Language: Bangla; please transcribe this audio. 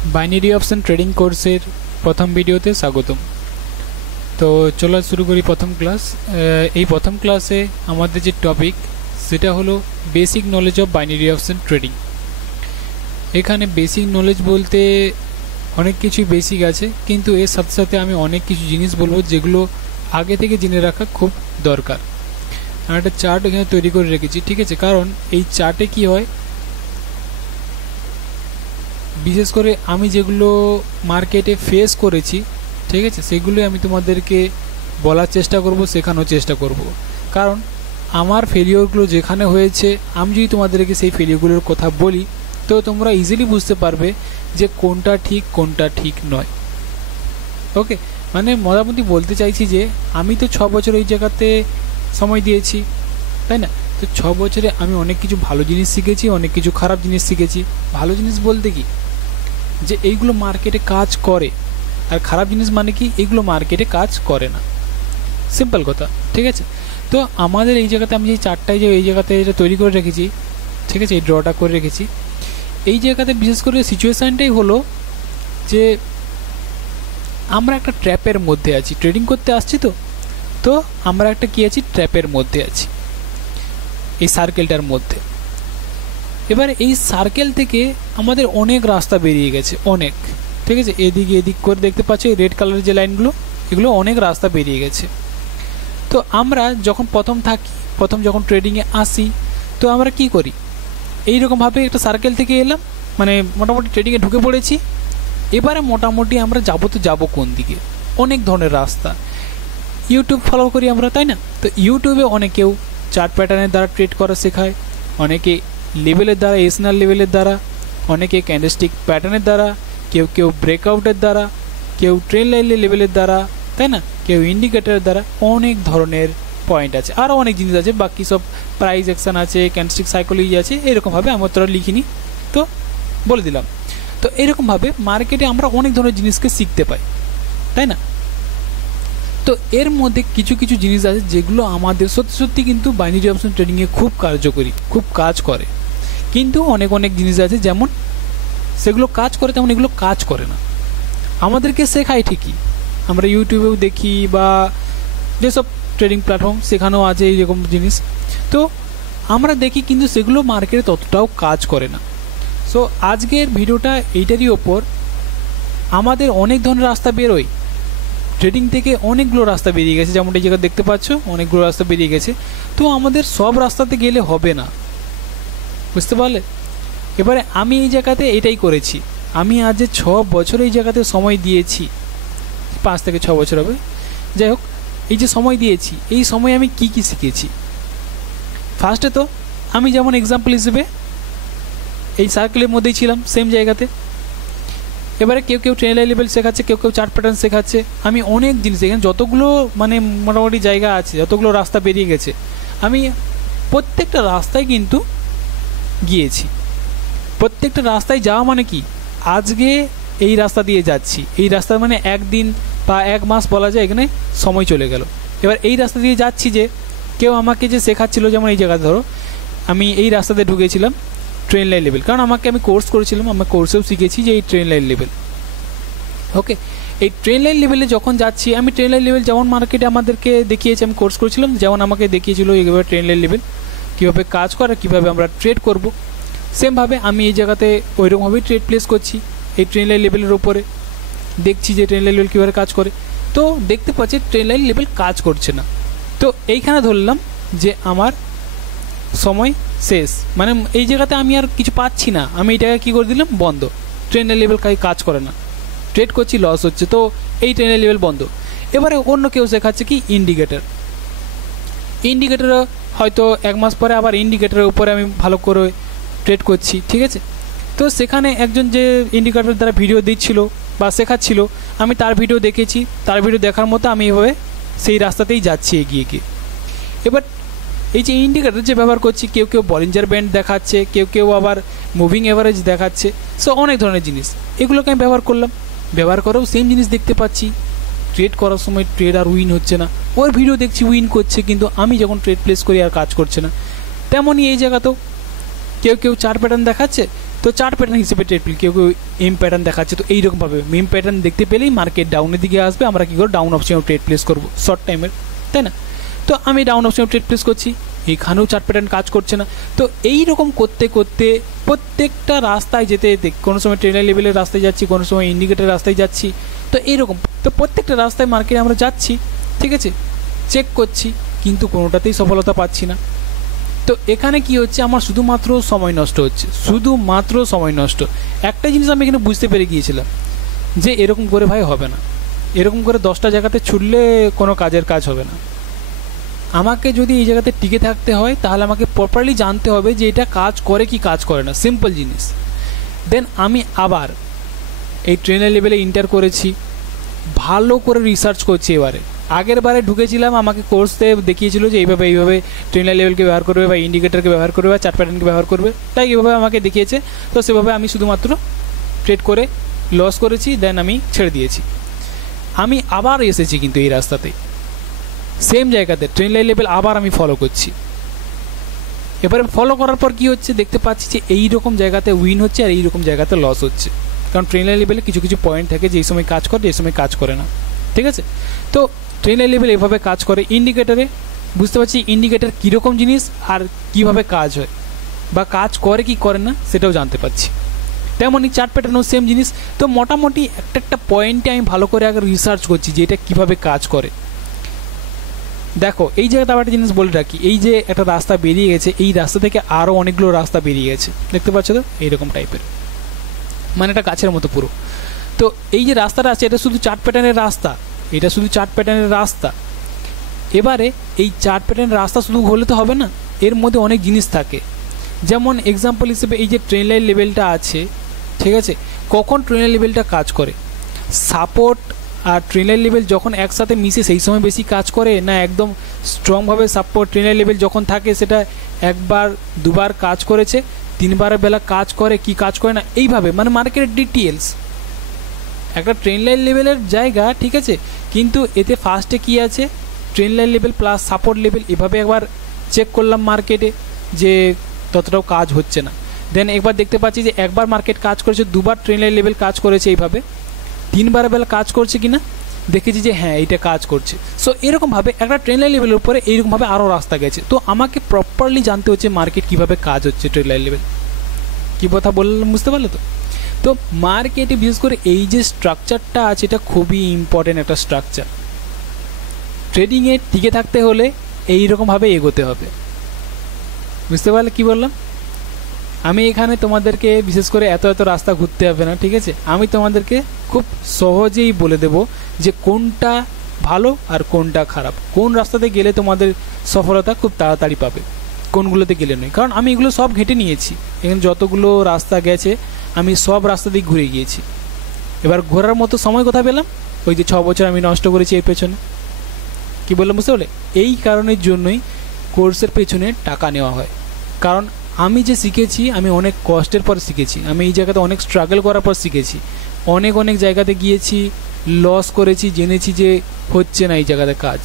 বাইনারি অপশন ট্রেডিং কোর্সের প্রথম ভিডিওতে স্বাগতম। তো চলো শুরু করি প্রথম ক্লাস। এই প্রথম ক্লাসে আমাদের যে টপিক সেটা হলো basic knowledge of binary option trading. এখানে বেসিক নলেজ বলতে অনেক কিছুই বেসিক আছে, কিন্তু এর সাথে সাথে আমি অনেক কিছু জিনিস বলবো যেগুলো আগে থেকে জেনে রাখা খুব দরকার। আমি একটা চার্ট এখানে তৈরি করে রেখেছি, ঠিক আছে? কারণ এই চার্টে কি হয়, বিশেষ করে আমি যেগুলো মার্কেটে ফেস করেছি, ঠিক আছে, সেগুলোই আমি তোমাদেরকে বলার চেষ্টা করব, শেখানোর চেষ্টা করব। কারণ আমার ফেলিওরগুলো যেখানে হয়েছে, আমি যদি তোমাদেরকে সেই ফেলিওরগুলোর কথা বলি, তো তোমরা ইজিলি বুঝতে পারবে যে কোনটা ঠিক নয়। ওকে, মানে মোটামুটি বলতে চাইছি যে আমি তো 6 বছর এই জায়গাতে সময় দিয়েছি, তাই না? তো 6 বছরে আমি অনেক কিছু ভালো জিনিস শিখেছি, অনেক কিছু খারাপ জিনিস শিখেছি। ভালো জিনিস বলতে কি, যে এইগুলো মার্কেটে কাজ করে, আর খারাপ জিনিস মানে কি, এইগুলো মার্কেটে কাজ করে না। সিম্পল কথা, ঠিক আছে? তো আমাদের এই জায়গাতে আমি যে চারটায় যে এই জায়গাতে এটা তৈরি করে রেখেছি, ঠিক আছে, এই ড্রটা করে রেখেছি, এই জায়গাতে বিশেষ করে সিচুয়েশানটাই হলো যে আমরা একটা ট্র্যাপের মধ্যে আছি, ট্রেডিং করতে আসছি। তো আমরা একটা কি আছি, ট্র্যাপের মধ্যে আছি, এই সার্কেলটার মধ্যে। এবার এই সার্কেল থেকে আমাদের অনেক রাস্তা বেরিয়ে গেছে, অনেক, ঠিক আছে? এদিক করে দেখতে পাচ্ছ এই রেড কালারের যে লাইনগুলো, এগুলো অনেক রাস্তা বেরিয়ে গেছে। তো আমরা যখন প্রথম যখন ট্রেডিংয়ে আসি, তো আমরা কি করি, এইরকমভাবে একটা সার্কেল থেকে এলাম, মানে মোটামুটি ট্রেডিংয়ে ঢুকে পড়েছি। এবারে মোটামুটি আমরা যাবো কোন দিকে? অনেক ধরনের রাস্তা। ইউটিউব ফলো করি আমরা, তাই না? তো ইউটিউবে অনেকেও চার্ট প্যাটার্নের দ্বারা ট্রেড করা শেখায়, অনেকে লেভেলের দ্বারা, এসএনআর লেভেলের দ্বারা, অনেকে ক্যান্ডেলস্টিক প্যাটার্নের দ্বারা, কেউ ব্রেকআউটের দ্বারা, কেউ ট্রেন লাইন লেভেলের দ্বারা, তাই না? কেউ ইন্ডিকেটারের দ্বারা। অনেক ধরনের পয়েন্ট আছে, আরও অনেক জিনিস আছে, বাকি সব প্রাইস অ্যাকশন আছে, ক্যান্ডেলস্টিক সাইকোলজি আছে, এরকমভাবে আমরা তোরা লিখিনি, তো বলে দিলাম। তো এরকমভাবে মার্কেটে আমরা অনেক ধরনের জিনিসকে শিখতে পাই, তাই না? তো এর মধ্যে কিছু জিনিস আছে যেগুলো আমাদের সত্যি কিন্তু বাইনারি অপশন ট্রেডিংয়ে খুব কার্যকরী, খুব কাজ করে। কিন্তু অনেক জিনিস আছে যেমন সেগুলো কাজ করে, তেমন এগুলো কাজ করে না। আমাদেরকে শেখায় ঠিকই, আমরা ইউটিউবেও দেখি বা যেসব ট্রেডিং প্ল্যাটফর্ম সেখানেও আছে এইরকম জিনিস, তো আমরা দেখি, কিন্তু সেগুলো মার্কেটে ততটাও কাজ করে না। সো আজকের ভিডিওটা এইটারই ওপর। আমাদের অনেক ধরনের রাস্তা বেরোয় ট্রেডিং থেকে, অনেকগুলো রাস্তা বেরিয়ে গেছে, যেমন এই জায়গায় দেখতে পাচ্ছ অনেকগুলো রাস্তা বেরিয়ে গেছে। তো আমাদের সব রাস্তাতে গেলে হবে না, বুঝতে পারলে? এবারে আমি এই জায়গাতে এটাই করেছি। আমি আজ 6 বছর এই জায়গাতে সময় দিয়েছি, 5 থেকে 6 বছর হবে, যাই হোক, এই যে সময় দিয়েছি, এই সময় আমি কি শিখেছি। ফার্স্টে তো আমি যেমন এক্সাম্পল হিসেবে এই সার্কেলের মধ্যেই ছিলাম, সেম জায়গাতে। এবারে কেউ ট্রেন লাইন লেভেল শেখাচ্ছে, কেউ চার্ট প্যাটার্ন শেখাচ্ছে। আমি অনেক জিনিস, এখানে যতগুলো মানে মোটামুটি জায়গা আছে, যতগুলো রাস্তা বেরিয়ে গেছে, আমি প্রত্যেকটা রাস্তায় কিন্তু গিয়েছি। প্রত্যেকটা রাস্তায় যাওয়া মানে কি, আজকে এই রাস্তা দিয়ে যাচ্ছি, এই রাস্তা মানে একদিন বা 1 মাস বলা যায়, এখানে সময় চলে গেল। এবার এই রাস্তা দিয়ে যাচ্ছি, যে কেউ আমাকে যে শেখাচ্ছিল, যেমন এই জায়গায় ধরো আমি এই রাস্তাতে ঢুকেছিলাম ট্রেন লাইন লেভেল, কারণ আমি কোর্স করেছিলাম, আমার কোর্সেও শিখেছি যে এই ট্রেন লাইন লেভেল। ওকে, এই ট্রেন লাইন লেভেলে যখন যাচ্ছি, আমি ট্রেন লাইন লেভেল যেমন মার্কেটে আমাদেরকে দেখিয়েছি, আমি কোর্স করেছিলাম, যেমন আমাকে দেখিয়েছিল এইভাবে ট্রেন লাইন লেভেল কীভাবে কাজ করে, কীভাবে আমরা ট্রেড করব, সেমভাবে আমি এই জায়গাতে ওইরকমভাবেই ট্রেড প্লেস করছি এই ট্রেন লাইন লেভেলের ওপরে। দেখছি যে ট্রেন লাইন লেভেল কীভাবে কাজ করে, তো দেখতে পাচ্ছি ট্রেন লাইন লেভেল কাজ করছে না। তো এইখানে ধরলাম যে আমার সময় শেষ, মানে এই জায়গাতে আমি আর কিছু পাচ্ছি না, আমি এই জায়গায় কী করে দিলাম, বন্ধ। ট্রেন লাইন লেভেল কাজ করে না, ট্রেড করছি, লস হচ্ছে, তো এই ট্রেন লাইন লেভেল বন্ধ। এবারে অন্য কেউ শেখাচ্ছে কি, ইন্ডিকেটার হয়তো 1 মাস পরে আবার ইন্ডিকেটারের উপরে আমি ভালো করে ট্রেড করছি, ঠিক আছে? তো সেখানে একজন যে ইন্ডিকেটার দ্বারা ভিডিও দিচ্ছিল বা শেখাচ্ছিল, আমি তার ভিডিও দেখেছি, তার ভিডিও দেখার মতো আমি এভাবে সেই রাস্তাতেই যাচ্ছি এগিয়ে গিয়ে। এবার এই যে ইন্ডিকেটার যে ব্যবহার করছি, কেউ বলিঞ্জার ব্যান্ড দেখাচ্ছে, কেউ আবার মুভিং এভারেজ দেখাচ্ছে, সো অনেক ধরনের জিনিস, এগুলোকে আমি ব্যবহার করলাম। ব্যবহার করেও সেম জিনিস দেখতে পাচ্ছি, ট্রেড করার সময় ট্রেড আর উইন হচ্ছে না, ওর ভিডিও দেখছি উইন করছে, কিন্তু আমি যখন ট্রেড প্লেস করি আর কাজ করছে না। তেমনই এই জায়গাতেও কেউ চার্ট প্যাটার্ন দেখাচ্ছে, তো চার্ট প্যাটার্ন হিসেবে ট্রেড প্লে, কেউ কেউ এম প্যাটার্ন দেখাচ্ছে, তো এইরকমভাবে এম প্যাটার্ন দেখতে পেলেই মার্কেট ডাউনের দিকে আসবে, আমরা কী করবো ডাউন অপশনে ট্রেড প্লেস করবো শর্ট টাইমের, তাই না? তো আমি ডাউন অপশনে ট্রেড প্লেস করছি, এখানেও চার্ট প্যাটার্ন কাজ করছে না। তো এই রকম করতে করতে প্রত্যেকটা রাস্তায় যেতে যেতে কোনো সময় ট্রেনার লেভেলের রাস্তায় যাচ্ছি, কোনো সময় ইন্ডিকেটর রাস্তায় যাচ্ছি, তো এইরকম তো প্রত্যেকটা রাস্তায় মার্কেটে আমরা যাচ্ছি, ঠিক আছে, চেক করছি, কিন্তু কোনোটাতেই সফলতা পাচ্ছি না। তো এখানে কি হচ্ছে, আমার শুধুমাত্র সময় নষ্ট হচ্ছে, শুধুমাত্র সময় নষ্ট। একটা জিনিস আমি এখানে বুঝতে পেরে গিয়েছিলাম যে এরকম করে ভাই হবে না, এরকম করে 10টা জায়গাতে ছুটলে কোনো কাজের কাজ হবে না। আমাকে যদি এই জায়গাতে টিকে থাকতে হয় তাহলে আমাকে প্রপারলি জানতে হবে যে এটা কাজ করে কি কাজ করে না, সিম্পল জিনিস। দেন আমি আবার এই ট্রেনার লেভেলে এন্টার করেছি, ভালো করে রিসার্চ করছি। এবারে আগের বারে ঢুকেছিলাম, আমাকে কোর্সে দেখিয়েছিল যে এইভাবে ট্রেনার লেভেলকে ব্যবহার করবে বা ইন্ডিকেটরকে ব্যবহার করবে বা চার্ট প্যাটার্নকে ব্যবহার করবে, তাই এইভাবে আমাকে দেখিয়েছে। তো সেভাবে আমি শুধুমাত্র ট্রেড করে লস করেছি, দেন আমি ছেড়ে দিয়েছি। আমি আবার এসেছি কিন্তু এই রাস্তাতেই, সেম জায়গাতে ট্রেন লাইন লেভেল আবার আমি ফলো করছি। এবারে ফলো করার পর কি হচ্ছে, দেখতে পাচ্ছি যে এই রকম জায়গাতে উইন হচ্ছে আর এই রকম জায়গাতে লস হচ্ছে, কারণ ট্রেন লাইন লেভেলে কিছু কিছু পয়েন্ট থাকে যে এই সময় কাজ করে, এই সময় কাজ করে না, ঠিক আছে। তো ট্রেন লাইন লেভেল এভাবে কাজ করে। ইন্ডিকেটারে বুঝতে পারছি ইন্ডিকেটার কীরকম জিনিস আর কিভাবে কাজ হয় বা কাজ করে কি করে না সেটাও জানতে পারছি। তেমনই চার্ট প্যাটার্নও সেম জিনিস। তো মোটামুটি একটা পয়েন্টে আমি ভালো করে আগে রিসার্চ করছি যে এটা কীভাবে কাজ করে। দেখো এই জায়গাতে আবার একটা জিনিস বলে রাখি, এই যে একটা রাস্তা বেরিয়ে গেছে, এই রাস্তা থেকে আরও অনেকগুলো রাস্তা বেরিয়ে গেছে, দেখতে পাচ্ছ তো এইরকম টাইপের, মানে এটা গাছের মতো পুরো। তো এই যে রাস্তাটা আছে এটা শুধু চার্ট প্যাটার্নের রাস্তা, এটা শুধু চার্ট প্যাটার্নের রাস্তা। এবারে এই চার্ট প্যাটার্নের রাস্তা শুধু হলে তো হবে না, এর মধ্যে অনেক জিনিস থাকে। যেমন এক্সাম্পল হিসেবে এই যে ট্রেন লাইন লেভেলটা আছে, ঠিক আছে, কখন ট্রেন লাইন লেভেলটা কাজ করে, সাপোর্ট আর ট্রেন লাইন লেভেল যখন একসাথে মিশে সেই সময় বেশি কাজ করে, না একদম স্ট্রংভাবে সাপোর্ট ট্রেন লাইন লেভেল যখন থাকে সেটা একবার দুবার কাজ করেছে, তিনবারের বেলা কাজ করে কি কাজ করে না, এইভাবে মানে মার্কেটের ডিটেলস একটা ট্রেন লাইন লেভেলের জায়গা, ঠিক আছে। কিন্তু এতে ফার্স্টে কি আছে, train line level plus support level, এভাবে একবার চেক করলাম মার্কেটে যে ততটাও কাজ হচ্ছে না। দেন একবার দেখতে পাচ্ছি যে একবার মার্কেট কাজ করেছে, দুবার ট্রেন লাইন লেভেল কাজ করেছে এইভাবে, তিনবারের বেলা কাজ করছে কিনা দেখেছি যে হ্যাঁ এইটা কাজ করছে। সো এরকমভাবে একটা ট্রেন লাইন লেভেলের উপরে এইরকমভাবে আরও রাস্তা গেছে। তো আমাকে প্রপারলি জানতে হচ্ছে মার্কেট কীভাবে কাজ হচ্ছে, ট্রেন লাইন লেভেল কী কথা বললাম বুঝতে পারলে তো। তো মার্কেটে বিশেষ করে এই যে স্ট্রাকচারটা আছে এটা খুবই ইম্পর্টেন্ট একটা স্ট্রাকচার। ট্রেডিংয়ে টিকে থাকতে হলে এইরকমভাবে এগোতে হবে, বুঝতে পারলে কী বললাম। আমি এখানে তোমাদেরকে বিশেষ করে এত রাস্তা ঘুরতে হবে না, ঠিক আছে। আমি তোমাদেরকে খুব সহজেই বলে দেব যে কোনটা ভালো আর কোনটা খারাপ, কোন রাস্তাতে গেলে তোমাদের সফলতা খুব তাড়াতাড়ি পাবে, কোনগুলোতে গেলে নয়। কারণ আমি এগুলো সব ঘেঁটে নিয়েছি, এখানে যতগুলো রাস্তা গেছে আমি সব রাস্তা দিয়ে ঘুরে গিয়েছি। এবার ঘোরার মতো সময় কোথায় পেলাম, ওই যে 6 বছর আমি নষ্ট করেছি এর পেছনে। কী বললাম বুঝতে পারলে, এই কারণের জন্যই কোর্সের পেছনে টাকা নেওয়া হয়। কারণ আমি যে শিখেছি আমি অনেক কষ্টের পর শিখেছি, আমি এই জায়গাতে অনেক স্ট্রাগল করার পর শিখেছি, অনেক জায়গাতে গিয়েছি, লস করেছি, জেনেছি যে হচ্ছে না এই জায়গাতে কাজ।